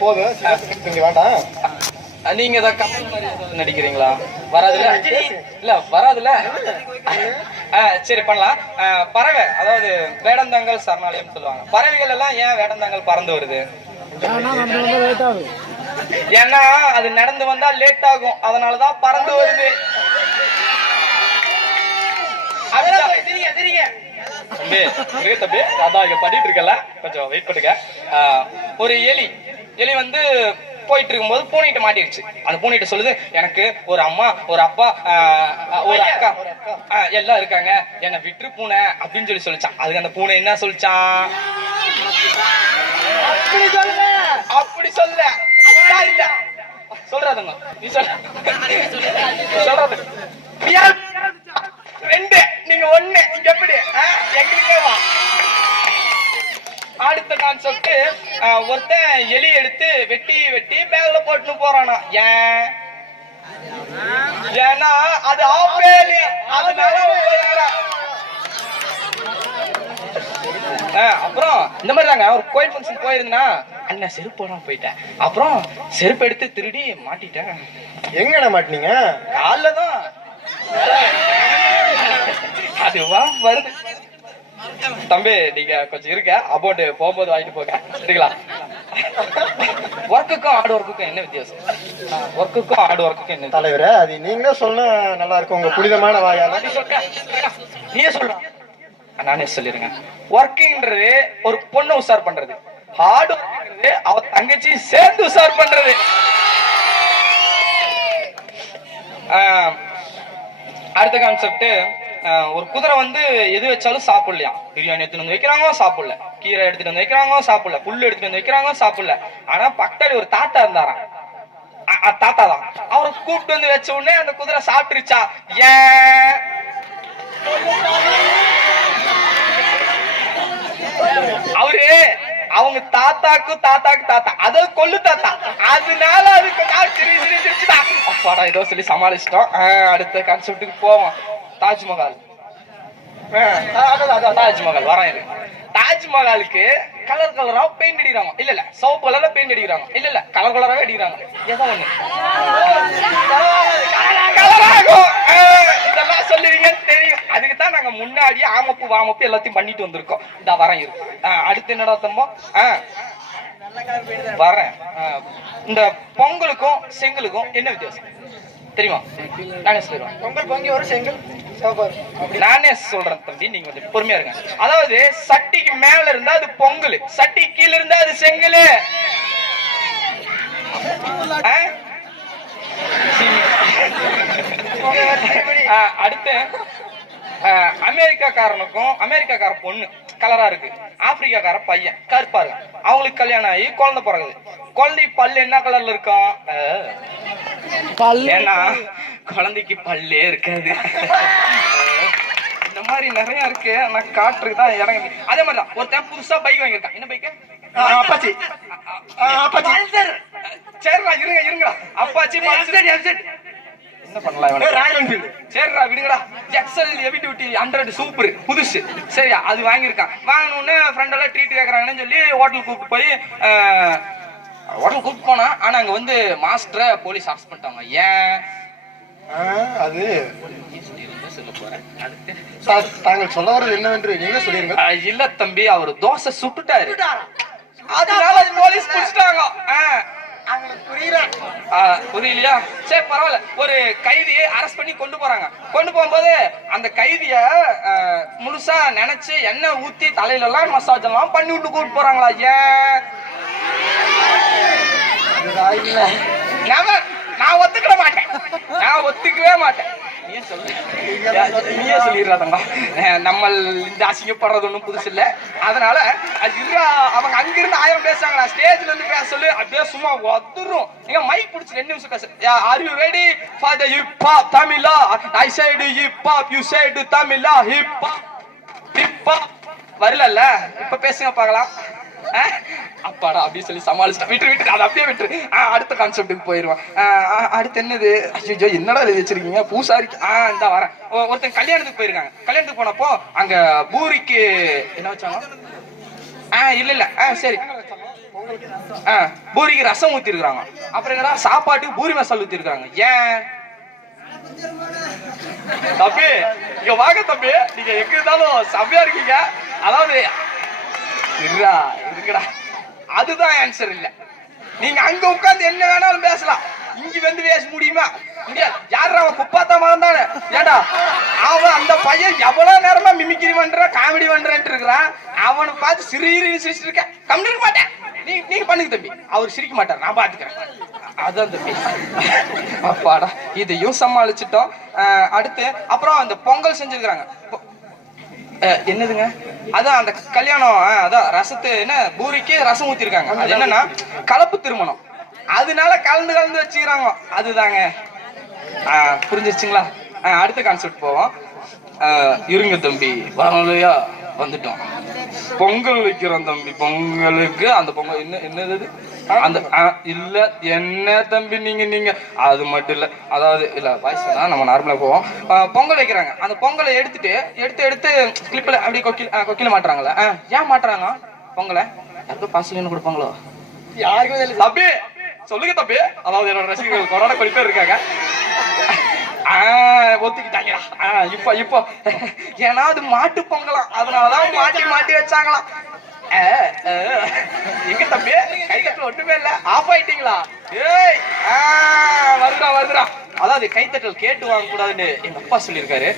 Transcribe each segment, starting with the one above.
போதும் வேண்டாம். நீங்க தான் கமல் மாதிரி நடிக்கிறீங்களா? வராதுல? இல்ல வராதுல. சரி பண்ணலாம். பறவை, அதாவது வேடந்தாங்கல் சரணாலயம் சொல்லுவாங்க. பறவைகள் எல்லாம் ஏன் வேடந்தாங்கல் பறந்து வருது? ஏன்னா அது நடந்து வந்தா லேட் ஆகும், அதனாலதான் பறந்து வருது. தம்பி அதான் இங்க பண்ணிட்டு இருக்கல, கொஞ்சம் வெயிட் பண்ணுங்க. ஒரு எலி வந்து போயிட்டு இருக்கும்போது பூனைகிட்ட மாட்டிடுச்சு. அந்த பூனைகிட்ட சொல்லுது, எனக்கு ஒரு அம்மா, ஒரு அப்பா, ஒரு அக்கா எல்லாம் இருக்காங்க, என்னை விட்டு பூனை அப்படின்னு சொல்லிச்சான். அதுக்கு அந்த பூனை என்ன சொல்லிச்சான்? அப்படி சொல்ல சொல்றாதுங்க, நீ சொல்றது ரெண்டு, நீங்க ஒண்ணு, இங்க எப்படி எங்களுக்கே வா. அடுத்த கான்செப்ட், ஒருத்தன் எலி எடுத்து வெட்டி பேக்ல போட்டு போறானா. ஏன்னா அது ஆப்பேலி, அதனால அப்புறம் இந்த மாதிரி தாங்க. ஒரு கோயில் ஃபங்க்ஷன் போயிருந்தா அண்ணன் செருப்பு போடாம போயிட்டேன். அப்புறம் செருப்பு எடுத்து திருடி மாட்டிட்டேன். எங்கடா மாட்டினீங்க? கால்ல தான். அதுவா வருது. தம்பி நீங்க கொஞ்சம் இருக்க, அமௌண்ட் போகும்போது வாங்கிட்டு போங்க, சரிங்களா? ஒர்க்குக்கும் ஹார்ட் ஒர்க்குக்கும் என்ன வித்தியாசம்? ஒர்க்குக்கும் ஹார்ட் ஒர்க்குக்கும் என்ன? தலைவரே, அது நீங்களே சொன்னா நல்லா இருக்கும், உங்க புனிதமான வாயால. நீயே சொல்ற, நானே சொல்லிருங்க. ஒர்க்கிங்ன்றது ஒரு பொண்ணை உஷார் பண்றது, ஹார்ட் ஒர்க்ன்றது அவ தங்கச்சி சேர்ந்து உஷார் பண்றது. அடுத்த கான்செப்ட், ஒரு குதிரை வந்து எது வச்சாலும் சாப்பிடலையா. பிரியாணி எடுத்துட்டு வந்து வைக்கிறாங்க சாப்பிடல, கீரை எடுத்துட்டு வந்து வைக்கிறாங்க சாப்பிடல, புல்லு எடுத்துட்டு வந்து வைக்கிறாங்க சாப்பிடல. ஆனா பக்கத்தாடி ஒரு தாத்தா இருந்தாராம், தாத்தா தான். அவரை கூப்பிட்டு வந்து வச்ச உடனே அந்த குதிரை சாப்பிட்டுருச்சா. ஏன்? அவரு அவங்க தாத்தாக்கு தாத்தா, அத கொல்லு தாத்தா, அதனால அதுக்கு சிரிச்சுதான். அப்பாடா ஏதோ சொல்லி சமாளிச்சிட்டோம். அடுத்த கான்செப்டுக்கு போவோம். தாஜ்மஹால் வரான். இது தாஜ்மஹாலுக்கு கலர் கலரா பெயிண்ட் அடிக்கிறாங்க. இல்ல சோப்பு கலர்ல பெயிண்ட் அடிக்கிறாங்க. இல்ல கலர் கலராவே அடிக்கிறாங்க. ஏதோ ஒண்ணு கலராகும். இதெல்லாம் சொல்லுவீங்கன்னு தெரியும். அதுக்குதான் நாங்க முன்னாடியே ஆமப்பு வாமப்பு எல்லாத்தையும் பண்ணிட்டு வந்திருக்கோம். இந்த வரேன் இருக்கு. அடுத்து என்னடா தம்போ வரேன். இந்த பொங்கலுக்கும் செங்கலுக்கும் என்ன வித்தியாசம் தெரியுமா? நானே சொல்லிடுவேன். பொங்கல் பொங்கி ஒரு செங்கல் நானே சொல்றேன் தம்பி, நீங்க கொஞ்சம் பொறுமையா இருங்க. அதாவது சட்டிக்கு மேல இருந்தா அது பொங்கல், சட்டி கீழ இருந்தா அது செங்கல். அடுத்து அமெரிக்காக்கார பொண்ணு கலரா இருக்கு, ஆப்பிரிக்காக்கார பையன் கருப்பா இருக்கு. அவங்களுக்கு கல்யாணம் ஆகி குழந்தை பிறகுது. குழந்தை பல்லு என்ன கலர்ல இருக்கும்? ஏன்னா குழந்தைக்கு பல்லே இருக்காது. இந்த மாதிரி நிறைய இருக்கு, நான் காட்டுறதுதான் இறங்க. அதே மாதிரிதான் ஒருத்தன் புதுசா பைக் வாங்கியிருக்கான். என்ன பைக்? அப்பாச்சி. சரிடா இருங்கடா, அப்பாச்சி என்ன பண்ணலாம்? சரிடா விடுங்கடா. எக்ஸல் ஹெவி டியூட்டி 100 சூப்பர் புதுசு, சரியா? அது வாங்கியிருக்கான். வாங்கணும்னு ஃப்ரெண்ட் எல்லாம் ட்ரீட் கேட்கறாங்கன்னு சொல்லி ஹோட்டல் கூப்பிட்டு போனா. ஆனா அங்க வந்து மாஸ்டரை போலீஸ் அரெஸ்ட் பண்ணிட்டாங்க. ஏன்? அது சொல்ல போறேன். தாங்கள் சொல்ல வர்றது என்னவென்று நீங்க சொல்லிருங்க. இல்ல தம்பி, அவர் தோசை சுட்டுட்டாரு, அதனால போலீஸ் பிடிச்சிட்டாங்க. புரியலையா? சரி பரவாயில்ல. ஒரு கைதியை அரெஸ்ட் பண்ணி கொண்டு போறாங்க. கொண்டு போகும்போது அந்த கைதிய முழுசா நினைச்சு எண்ணெய் ஊத்தி தலையில எல்லாம் மசாஜ் எல்லாம் பண்ணி விட்டு கூப்பிட்டு போறாங்களா. ஏன்? நான் ஒத்துக்கவே மாட்டேன். நீயே சொல்லிடுறாதங்க. நம்ம இந்த அசிங்கப்படுறது ஒண்ணும் புதுசு இல்ல. அதனால அவங்க அங்கிருந்து 1000 பேசுறாங்க, ஸ்டேஜ்ல இருந்து பேச சொல்லு, அப்படியே சும்மா ஒத்துரும். நீங்க மைக் பிடிச்சி 2 நிமிஷம் பேச. Are you ready for the hip hop Tamila? I said hip hop, you said Tamila. hip hop வரல, இப்ப பேசுங்க பார்க்கலாம். அப்பாடா அப்படி சொல்லி சமாளிச்சுட்டா. விட்டு அதை அப்படியே விட்டுரு. அடுத்த கான்செப்டுக்கு போயிருவான். அடுத்து என்னது? ஐயோ என்னடா எழுதி வச்சிருக்கீங்க? பூசாரி. இந்த வரேன். ஒருத்தன் கல்யாணத்துக்கு போயிருக்காங்க. கல்யாணத்துக்கு போனப்போ அங்க பூரிக்கு என்ன வச்சாங்க? இல்ல சரி பூரிக்கு ரசம் ஊத்தி இருக்காங்க. அப்புறம் என்னடா சாப்பாட்டுக்கு பூரி மசாலா ஊத்தி இருக்காங்க. ஏன் தம்பி இங்க வாங்க தம்பி, நீங்க எங்க இருந்தாலும் செம்மையா இருக்கீங்க. அதாவது இருக்குடா, அதுதான் ஆன்சர் இல்ல. நீங்க அங்க உட்கார்ந்து என்ன வேணாலும் பேசலாம், இங்க வந்து பேச முடியுமா? முடியாது. யாரு அவன் குப்பாத்தா மகன் தானே? ஏடா அவன் அந்த பையன் எவ்வளவு நேரமா மிமிக்ரி பண்ற காமெடி பண்றேன்ட்டு இருக்கிறான். அவனை பார்த்து சிரிச்சிட்டு இருக்க. கம்மிக்க மாட்டேன், நீங்க பண்ணுங்க தம்பி. அவர் சிரிக்க மாட்டார், நான் பாத்துக்கிறேன். அதான் தம்பி. அப்பாடா, இதையும் சமாளிச்சுட்டோம். அடுத்து அப்புறம் அந்த பொங்கல் செஞ்சிருக்கிறாங்க. என்னதுங்க? அதான் அந்த கல்யாணம், அதான் ரசத்து என்ன பூரிக்கு ரசம் ஊத்திருக்காங்க. அது என்னன்னா கலப்பு திருமணம், அதனால கலந்து வச்சுக்கிறாங்க. அதுதாங்க. புரிஞ்சிருச்சுங்களா? அடுத்த கான்செப்ட் போவோம். இருங்க தம்பி, வரலையா? வந்துட்டோம். பொங்கல் வைக்கிறோம் தம்பி. பொங்கலுக்கு அந்த பொங்கல் என்னது அந்த இல்ல என்ன தம்பி, நீங்க அது மட்டும் இல்ல, அதாவது இல்ல வாய்ஸ் தான் நம்ம நார்மலா போவோம். பொங்கல் வைக்கிறாங்க. அந்த பொங்கலை எடுத்து கிளிப்ல அப்படி கொக்கில மாட்டுறாங்களா? ஏன் மாட்டுறாங்க பொங்கலை? யாருக்கும் பாசம் கொடுப்பாங்களோ? யாருக்கும் தம்பி சொல்லுங்க தம்பி. அதாவது என்னோட ரசிகர்கள் கொரோனா கொஞ்சம் பேர் இருக்காங்க. ஒத்துக்கிட்டாங்களா? இப்போ ஏன்னா அது மாட்டு பொங்கலாம், அதனாலதான் மாட்டி வச்சாங்களாம். எங்க தம்பி கை தட்டல் ஒண்ணுமே இல்ல, ஆஃப் ஆயிட்டீங்களா? ஏய் வருதுடா. அதாவது கைத்தட்டல் கேட்டு வாங்க கூடாதுன்னு எங்க அப்பா சொல்லியிருக்காரு.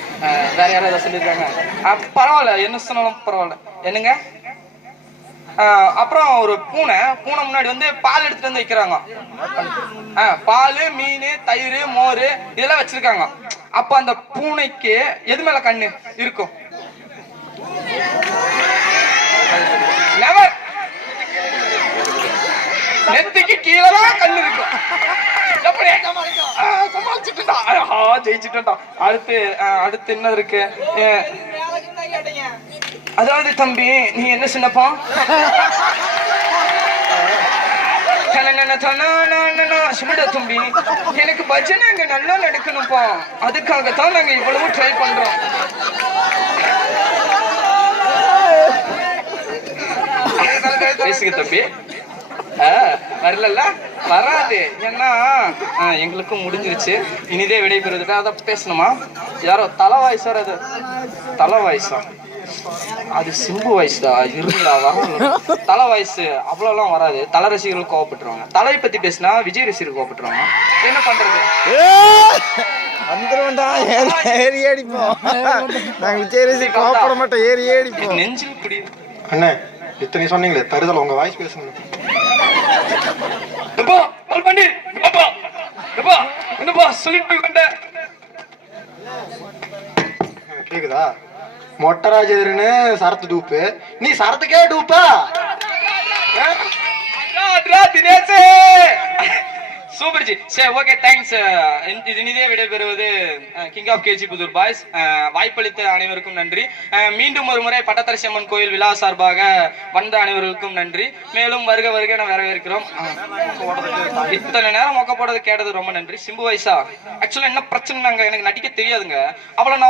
வேற யாராவது சொல்லியிருக்காங்க? பரவாயில்ல, என்ன சொன்னாலும் பரவாயில்ல. என்னங்க? அப்புறம் ஒரு பூனை முன்னாடி வந்து பால் எடுத்துட்டு வந்து வைக்கிறாங்க. பால், மீன், தயிர், மோர் இதெல்லாம் வச்சிருக்காங்க. அப்ப அந்த பூனைக்கு எது மேல கண்ணு இருக்கும்? நெத்திக்கு கீழதான் கண்ணு இருக்கும். ஜெயிச்சுட்டா. அடுத்து என்ன இருக்கு? அதாவது தம்பி நீ என்ன சின்னப்பா? சொல்லுடா தம்பி, எனக்கு பஜனை அங்க நல்லா நடக்கணும்ப்பா, அதுக்காகத்தான் நாங்க இவ்வளவு ட்ரை பண்றோம். பேசுங்க தம்பி. வரல வராது, ஏன்னா எங்களுக்கும் முடிஞ்சிருச்சு. இனிதே விடைபெறுது. அதான் பேசணுமா? யாரோ தலை வாய்ஸ் வராது. தலை வாய்ஸா? அது சிம்பு வயசு தான் இருந்தா வரணும். தலை வயசு அவ்வளோலாம் வராது. தலை ரசிகர்கள் கோவப்பட்டுருவாங்க. தலையை பத்தி பேசினா விஜய் ரசிகர்கள் கோவப்பட்டுருவாங்க. என்ன பண்றது? நெஞ்சில் குடி அண்ணே, இத்தனை சொன்னீங்களே தருதல், உங்க வாய்ஸ் பேசுங்க. என்னப்பா சொல்லிட்டு கேக்குதா? மொட்டராஜன்னு சரத்து டூப்பு, நீ சரத்துக்கே டூப்பா? தினேஷ் சூப்பர் ஜி. சரி, ஓகே, தேங்க்ஸ். இனிதே விடைபெறுவது king of KG Pudur boys. வாய்ப்பளித்த அனைவருக்கும் நன்றி. மீண்டும் ஒரு முறை பட்டத்தரசி அம்மன் கோயில் விழா சார்பாக வந்த அனைவருக்கும் நன்றி. மேலும் வருக என வரவேற்கிறோம். இத்தனை நேரம் மொக்க போடுறது கேட்டது ரொம்ப நன்றி. சிம்பு வயசா ஆக்சுவலா என்ன பிரச்சனை, எனக்கு நடிக்க தெரியாதுங்க. அவ்வளவு நான்